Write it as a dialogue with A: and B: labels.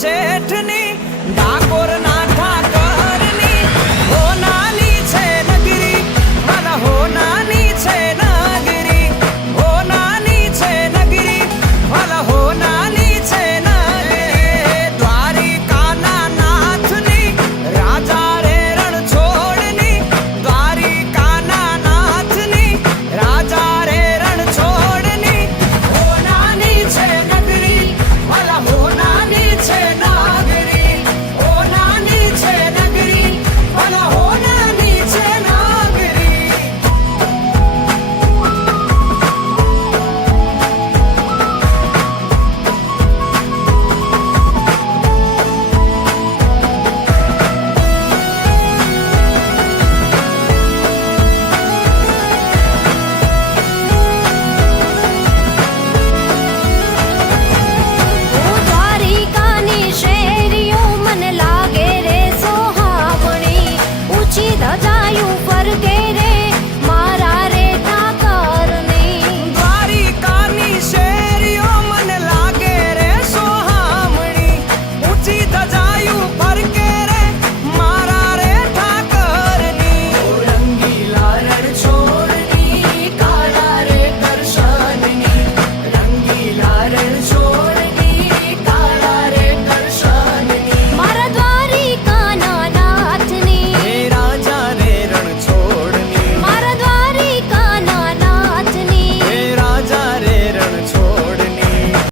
A: said
B: together.